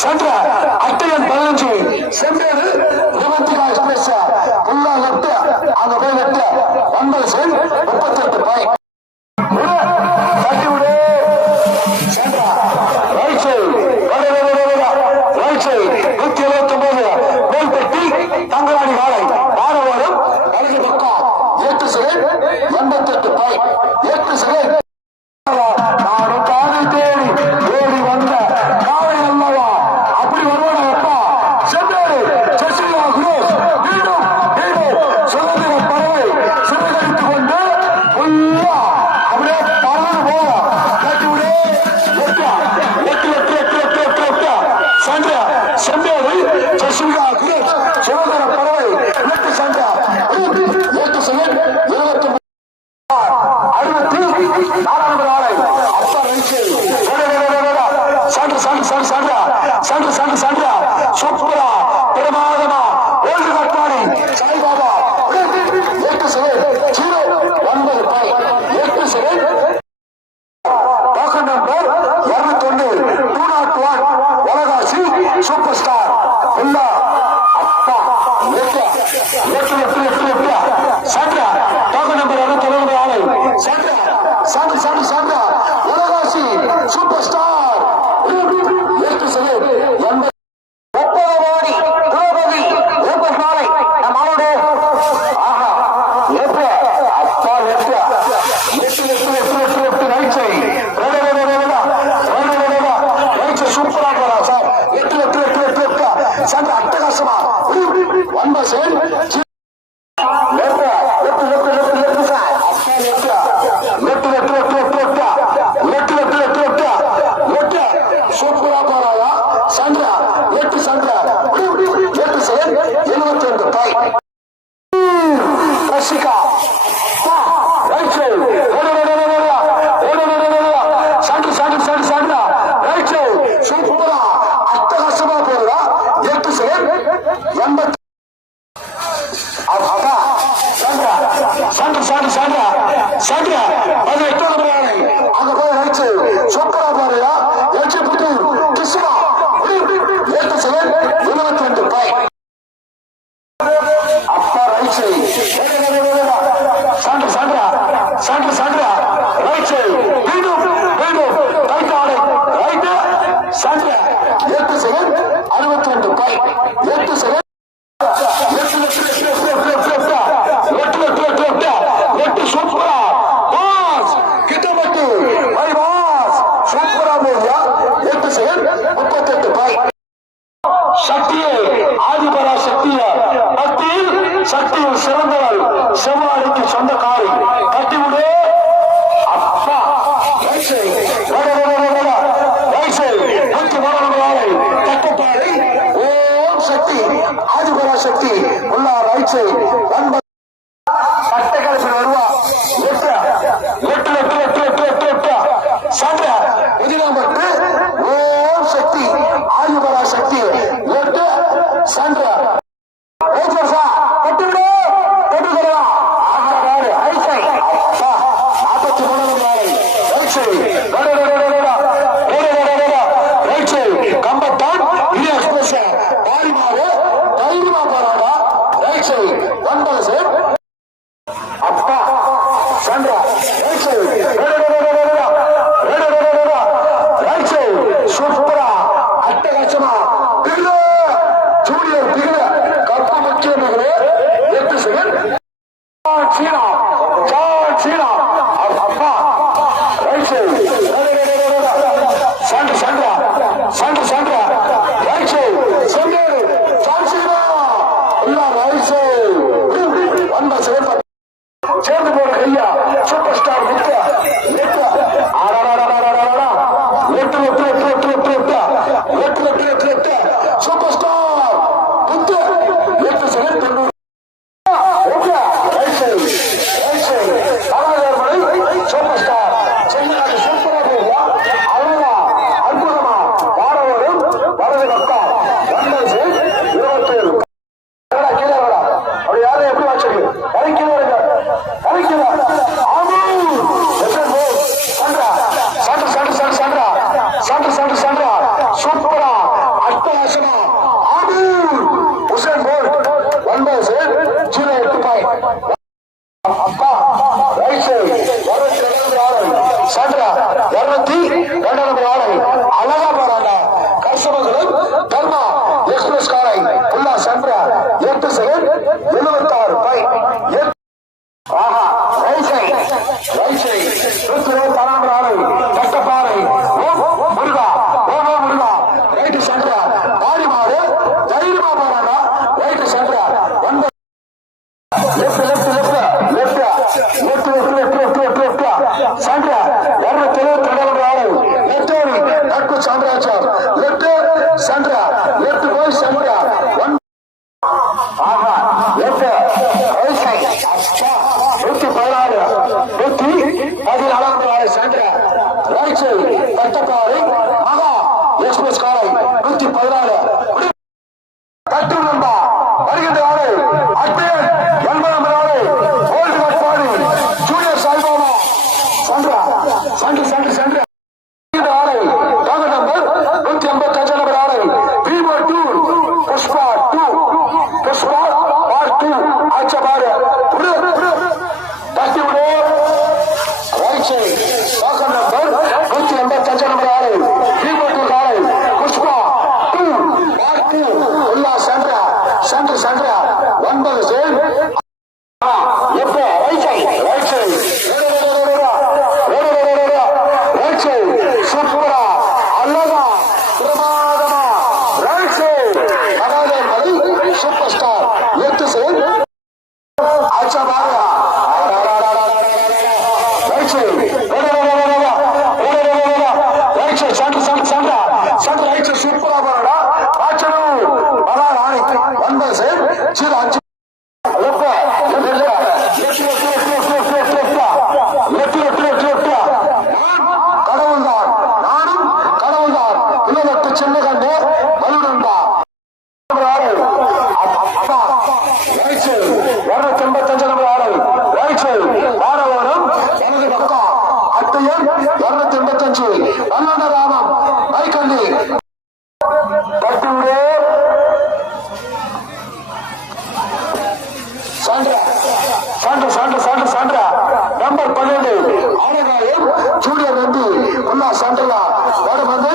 சென்ற அத்தையன் பதினஞ்சு சென்றது இருபத்தி நாலு ஒன்பது பேர் முப்பத்தி எட்டு பாயிண்ட் சூப்பரா சூப்பரா பிரமாதமா எட்டு செவன் ஜீரோ ஒன்பது பாய் எட்டு seven token number super star. உள்ள அப்பா எட்டு எட்டு எட்டு. সাদরা சக்தி முல்லா ரைட் சைட் চীনা জয় চীনা আর ধাক্কা right side center center center center right side center জয় চীনা இல்ல ரைட் சைடு வந்த சேர்ந்து போன கையா சூப்பர் ஸ்டார் நிக்க நிக்க aqui చబారు పుడు పుడు తాకి ఉడే రైచే సాక నంబర్ గుర్తి నంబర్ తంచ నంబర్ ఆరు రీమోట్ రాయి Pushpa two back two Ullah center center center one by same 是吧 భారతీయం ఎర్ర జెండ కంచి అల్లన్న రామం పైకండి పట్టుడే సాండ్రా సాండ్రా సాండ్రా సాండ్రా సాండ్రా. నంబర్ పన్నెండు. ఆడగాయం జూనియర్ ఎంపీ ఉల్లా సాండ్రా వడమంది